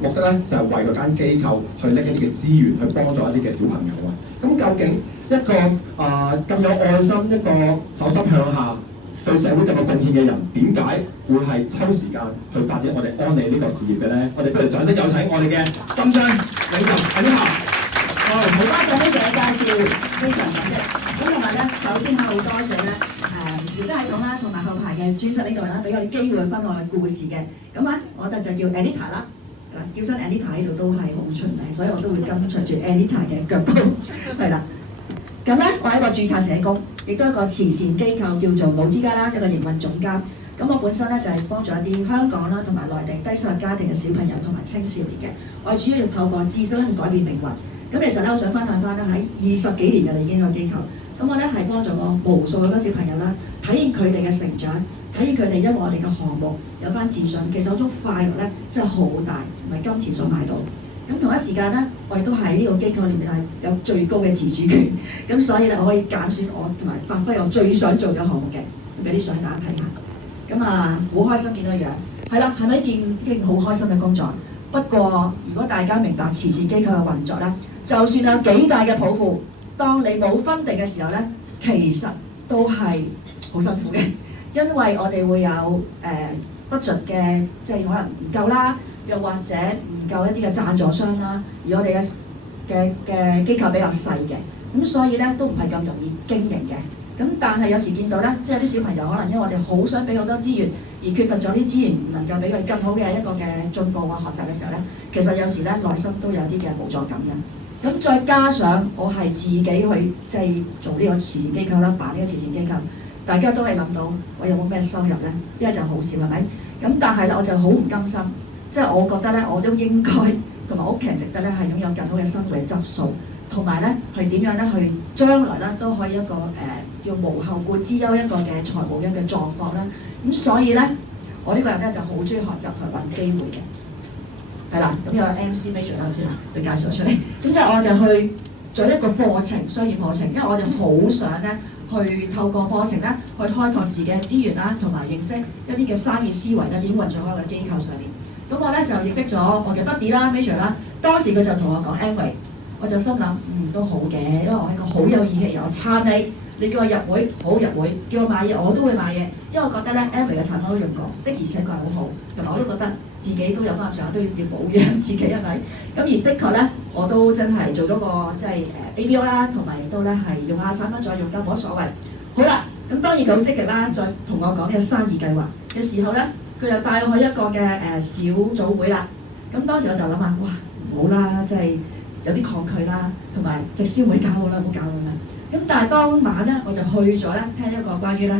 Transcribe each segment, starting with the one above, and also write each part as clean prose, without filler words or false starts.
目的咧就係為嗰間機構去拎一啲嘅資源去幫助一啲嘅小朋友啊。咁究竟一個咁有愛心、一個手心向下、對社會咁有貢獻嘅人，點解會係抽時間去發展我哋安利呢個事業嘅咧？我哋不如掌聲有請我哋嘅金章領袖Anita。好多謝呢謝介紹，非常感激。咁同埋咧，首先好多謝咧調劑系統啦，同埋後排嘅專室領導人啦，俾我哋機會分我嘅故事嘅。咁咧，我就叫 Anita 啦。叫聲 Anita 喺度都係好出名，所以我都會跟隨住 Anita 嘅腳步，係啦。咁咧，我係一個註冊社工，亦都係一個慈善機構叫做老之家啦，一個營運總監。咁我本身咧就係幫助一啲香港啦同埋內地低收入家庭嘅小朋友同埋青少年嘅。我係主要透過知識咧去改變命運。咁其實咧，我想分享翻咧喺20幾年嘅啦已經個機構。咁我咧係幫助我無數好多小朋友啦，體驗佢哋嘅成長，體驗佢哋因為我哋嘅項目有翻自信。其實嗰種快樂咧真係好大，唔係金錢所買到。咁同一時間咧，我亦都喺呢個機構裏面係有最高嘅自主權。咁所以咧，我可以揀選我同埋發揮我最想做嘅項目嘅。俾啲相大家睇下。咁好開心見到樣。係啦，係咪一件好開心嘅工作？不過，如果大家明白慈善機構嘅運作咧，就算有幾大嘅抱負，當你冇分定嘅時候咧，其實都係好辛苦嘅，因為我哋會有budget嘅，即係可能唔夠啦，又或者唔夠一啲嘅贊助商啦，而我哋嘅機構比較細嘅，咁所以咧都唔係咁容易經營嘅。咁但係有時見到咧，即係啲小朋友可能因為我哋好想俾好多資源，而缺乏咗啲資源，唔能夠俾佢更好嘅一個嘅進步啊學習嘅時候咧，其實有時咧內心都有啲嘅無助感嘅。咁再加上我係自己去即係做呢個慈善機構啦，辦呢個慈善機構，大家都係諗到我有冇咩收入咧？一係就好少係咪？咁但係咧我就好唔甘心，即係我覺得咧我都應該同埋屋企人值得咧係擁有更好嘅生活嘅質素，同埋咧係點樣咧去將來咧都可以一個叫無後顧之憂一個嘅財務嘅狀況啦。咁所以咧我呢個人咧就好中意學習同揾機會嘅。係啦，咁有 MC Major 啦先啦，佢介紹出嚟。咁就我就去做一個課程，商業課程，因為我哋好想咧去透過課程咧去開拓自己嘅資源啦，同埋認識一啲嘅生意思維咧點運作喺個機構上面。咁我咧就認識咗我嘅 Buddy 啦 Major 啦，當時佢就同我講 Amway， 我就心諗都好嘅，因為我係個好有義氣，我撐你。你叫我入會，好入會；叫我買嘢，我都會買嘢，因為我覺得咧 Amway 嘅產品我都用過，的而且確係好好，同埋我都覺得自己都有翻上下都要保養自己係咪？咁而的確咧，我都真係做咗個即係ABO 啦，同埋都咧係用下產品再用金冇乜所謂。好啦，咁當然佢好積極啦，再同我講呢個生意計劃嘅時候咧，佢就帶我去一個嘅小組會啦。咁當時我就諗下，哇唔好啦，即係有啲抗拒啦，同埋直銷會搞好啦，唔好搞咁樣。咁但係當晚咧，我就去咗咧聽一個關於咧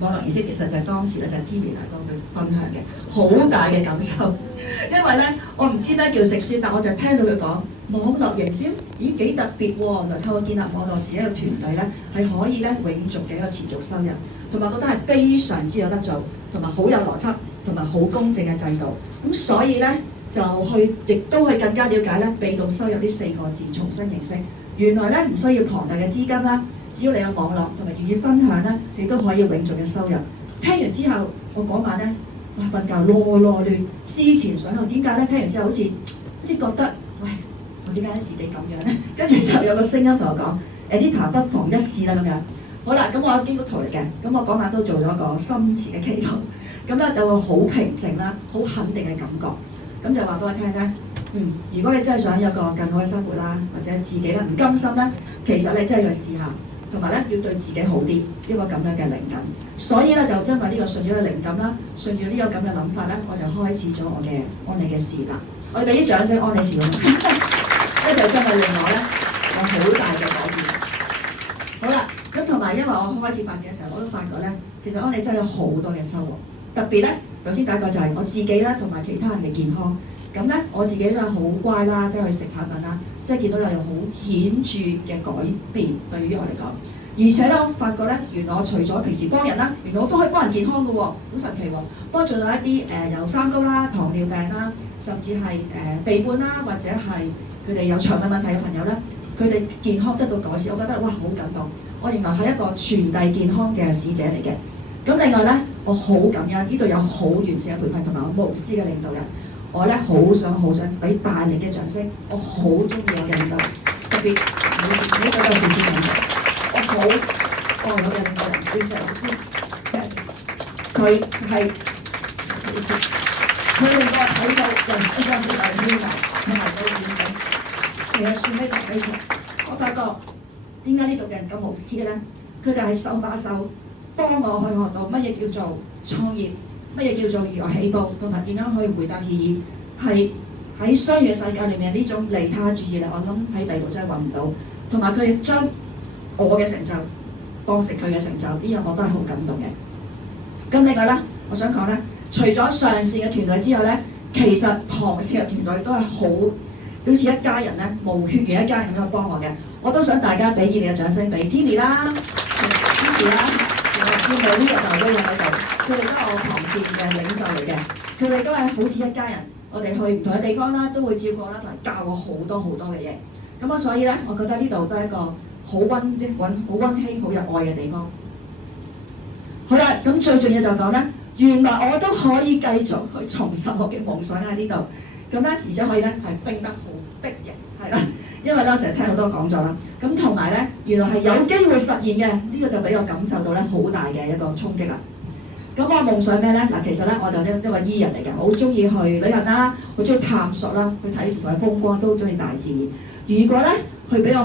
網絡儀式，其實就係當時咧就係 Timmy 大哥佢分享嘅，好大嘅感受。因為咧我唔知咩叫直銷，但我就聽到佢講網絡營銷，咦幾特別喎！原來透過建立網絡自己嘅團隊咧，係可以咧永續嘅一個持續收入，同埋覺得係非常之有得做，同埋好有邏輯，同埋好公正嘅制度。咁所以咧就亦都去更加了解咧被動收入呢4個字，重新認識。原來咧唔需要龐大嘅資金啦，只要你有網絡同埋願意分享咧，你都可以有永續嘅收入。聽完之後，我嗰晚咧，哇瞓覺囉亂，思前想後，點解咧？聽完之後好似覺得，喂，我點解自己咁樣咧？跟住就有個聲音同我講 ，Anita 不妨一試啦咁樣。好啦，咁我係基督徒嚟嘅，咁我嗰晚都做咗一個深切嘅祈禱，咁咧有個好平靜啦、好肯定嘅感覺，咁就話俾我聽咧。如果你真係想有個更好嘅生活啦，或者自己咧唔甘心咧，其實你真係要試下，同埋咧要對自己好啲，一個咁樣嘅靈感。所以咧就因為呢個順住嘅靈感啦，順住呢個咁嘅諗法咧，我就開始咗我嘅安利嘅事業啦。我哋俾啲掌聲安利事業，呢就真係令我咧有好大嘅改變。好啦，咁同埋因為我開始發展嘅時候，我都發覺咧，其實安利真係有好多嘅收穫。特別咧，首先第一個就係我自己啦，同埋其他人嘅健康。咁咧我自己咧好乖啦，即係去食產品啦，即係見到有好顯著嘅改變對於我嚟講。而且咧我發覺咧，原來我除咗平時幫人啦，原來我都可以幫人健康嘅喎，好神奇喎！幫助到一啲有三高啦、糖尿病啦，甚至係肥胖啦，或者係佢哋有腸胃問題嘅朋友咧，佢哋健康得到改善，我覺得哇好感動！我原來係一個傳遞健康嘅使者嚟嘅。咁另外咧，我好感恩呢度有好完善嘅培訓同埋我無私嘅領導人。我咧好想俾大力嘅掌聲，我好中意我嘅領導，特別你嗰個事件領導，我好愛我嘅領導人李石老師，佢係佢令我睇到人生嘅最大嘅挑戰同埋最遠景。其實算呢個比賽，我發覺點解呢度嘅人咁無私嘅咧？佢哋係手把手幫我去學到乜嘢叫做創業。乜嘢叫做意外起步，同埋點樣去回答意義，係喺商業世界裏面呢種利他主義咧，我諗喺第度真係揾唔到。同埋佢將我嘅成就當成佢嘅成就，呢樣我都係好感動嘅。咁另外咧，我想講咧，除咗上線嘅團隊之外咧，其實旁線嘅團隊都係好似一家人咧，無血緣一家人咁樣幫我嘅。我都想大家俾熱烈嘅掌聲俾 Timmy 啦、Timmy 啦。見到呢個就都有喺度，佢哋都係我旁線嘅領袖嚟嘅，佢哋都係好似一家人。我哋去唔同嘅地方啦，都會照顧啦，同埋教我好多嘅嘢。咁啊，所以咧，我覺得呢度都係一個好溫馨、好有愛嘅地方。好啦，咁最重要就講咧，原來我都可以繼續去重拾我嘅夢想喺呢度。咁咧，而且可以咧係飛得好逼人，係啦。因為咧，我成日聽好多講座啦，咁同埋咧，原來係有機會實現嘅，呢個就俾我感受到咧好大嘅一個衝擊啦。咁我夢想咩咧？嗱，其實咧我就一個醫人嚟嘅，我好中意去旅行啦，好中意探索啦，去睇唔同嘅風光，都中意大自然。如果咧去俾我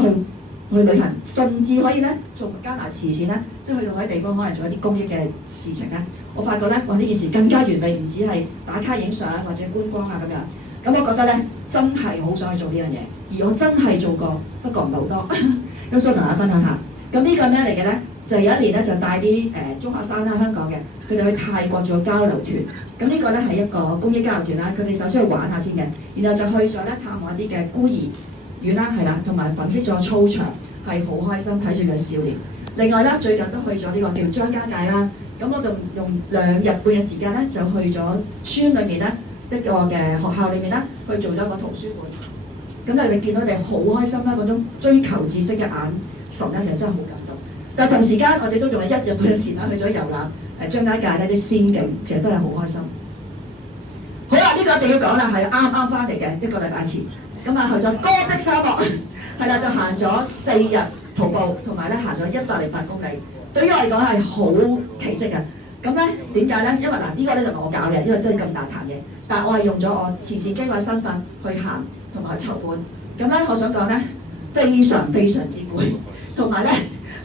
去旅行，甚至可以咧做加埋慈善咧，即係去到嗰啲地方可能做一啲公益嘅事情咧，我發覺咧哇呢件事更加完美，唔止係打卡影相或者觀光啊咁樣。咁我覺得咧，真係好想去做呢樣嘢，而我真係做過，不過唔係好多。咁所以同大家分享下。咁呢個咩嚟嘅咧？就有一年咧，就帶啲中學生啦，香港嘅，佢哋去泰國做交流團。咁呢個咧係一個公益交流團啦。佢哋首先去玩下先嘅，然後就去咗咧探望一啲嘅孤兒院啦，係啦，同埋粉飾咗操場，係好開心睇住佢少年。另外咧，最近都去咗呢個叫張家界啦。咁我就用2日半嘅時間咧，就去咗村裏面咧。一個嘅學校裏面咧，去做咗個圖書館。咁你哋見到你哋好開心啦，嗰種追求知識嘅眼神咧，其實真係好感動。但係同時間，我哋都用咗1日半嘅時間去咗遊覽張家界呢啲仙境，其實都係好開心。好啦，呢個一定要講啦，係啱啱翻嚟嘅1個禮拜前。咁啊，去咗戈壁沙漠，係啦，就行咗4日徒步，同埋咧行咗108公里。對於我嚟講係好奇蹟嘅。咁咧點解咧？因為嗱，呢個咧就我搞嘅，因為真係咁大壇嘢。但係我係用咗我慈善機構身份去行同埋去籌款。咁咧，我想講咧，非常之攰，同埋咧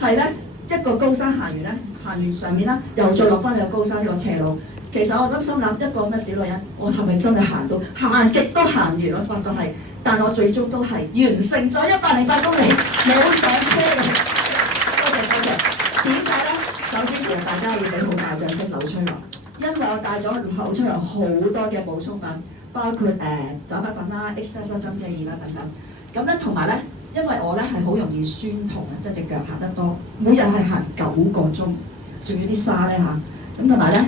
係咧一個高山行完咧，行完上面啦，又再落翻去個高山呢個斜路。其實我心諗一個咁嘅小女人，我係咪真係行到行極都行完？我發覺係，但我最終都係完成咗108公里，冇上車嘅。多謝。點解咧？首先其實大家要俾好大掌聲，柳翠華。因為我帶咗柳翠華好多嘅補充品，包括蛋白粉啦、extra 針嘅鹽啦等等。咁咧同埋咧，因為我咧係好容易酸痛啊，即係隻腳行得多，每日係行9個鐘，仲要啲沙咧嚇。咁同埋咧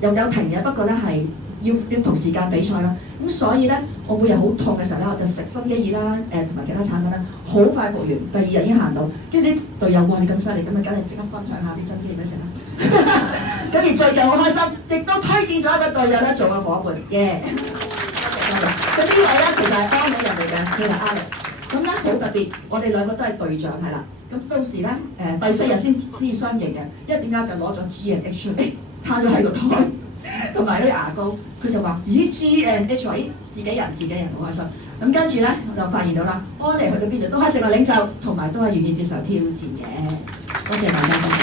又有停嘅，不過咧係要同時間比賽啦。咁所以咧，我每日好痛嘅時候咧，我就食心肌爾啦，同埋其他產品咧，好快復原。第2日已經行到，跟住啲隊友話你咁犀利，咁啊梗係即刻分享下啲真肌俾食啦。咁而最近好開心，亦都推薦咗一個隊友咧做個伙伴，耶！咁呢位咧其實係幫到人哋嘅，佢係 Alex。咁咧好特別，我哋兩個都係隊長係啦。咁到時咧第4日先相認嘅，因為點解就攞咗 G&H 出嚟攤咗喺個台。同埋啲牙膏，佢就話：咦 G&H 自己人好開心。咁跟住咧，我就發現到啦，安妮去到邊度都可以成為領袖，同埋都係願意接受挑戰嘅。多謝大家分享。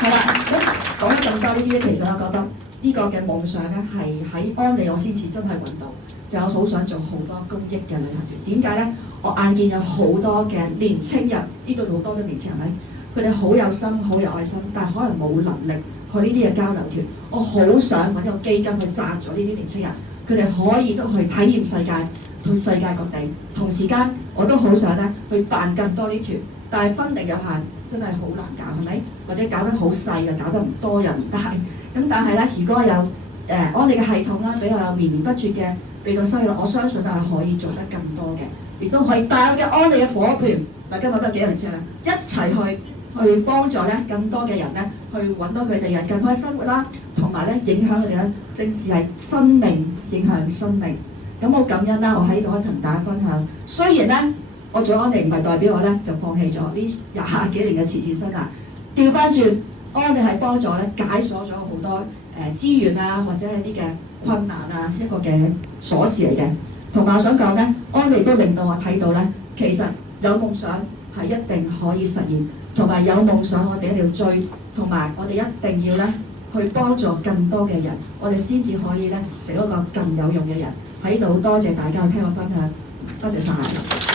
係啦，咁講咗咁多呢啲咧，其實我覺得呢個嘅夢想咧係喺安妮我先至真係揾到，就我好想做好多公益嘅旅行團。點解咧？我眼見有好多嘅年青人，呢度好多嘅年青人咧，佢哋好有心、好有愛心，但係可能冇能力。去呢啲嘅交流團，我好想揾個基金去贊助呢啲年青人，佢哋可以都去體驗世界，去世界各地。同時間我都好想咧去辦更多啲團，但係分力有限，真係好難搞，係咪？或者搞得好細又搞得唔多人唔得。咁但係咧，如果有安利嘅系統啦，俾我有綿綿不絕嘅被動收入，我相信都係可以做得更多嘅，亦都可以帶嘅安利嘅夥伴，大家覺得幾有興趣咧？一齊去幫助咧更多嘅人咧。去揾到佢哋人更開生活啦，同埋咧影響佢哋咧，正是係生命影響生命。咁好感恩啦，我喺度可以同大家分享。雖然咧，我做安利唔係代表我咧就放棄咗呢廿幾年嘅慈善生涯，調翻轉安利係幫助咧解鎖咗好多資源啊，或者係啲嘅困難啊一個嘅鎖匙嚟嘅。同埋我想講咧，安利都令到我睇到咧，其實有夢想係一定可以實現，同埋有夢想我哋一定要追，同埋我哋一定要咧去幫助更多嘅人，我哋先至可以咧成一個更有用嘅人。喺度多謝大家去聽我分享，多謝晒。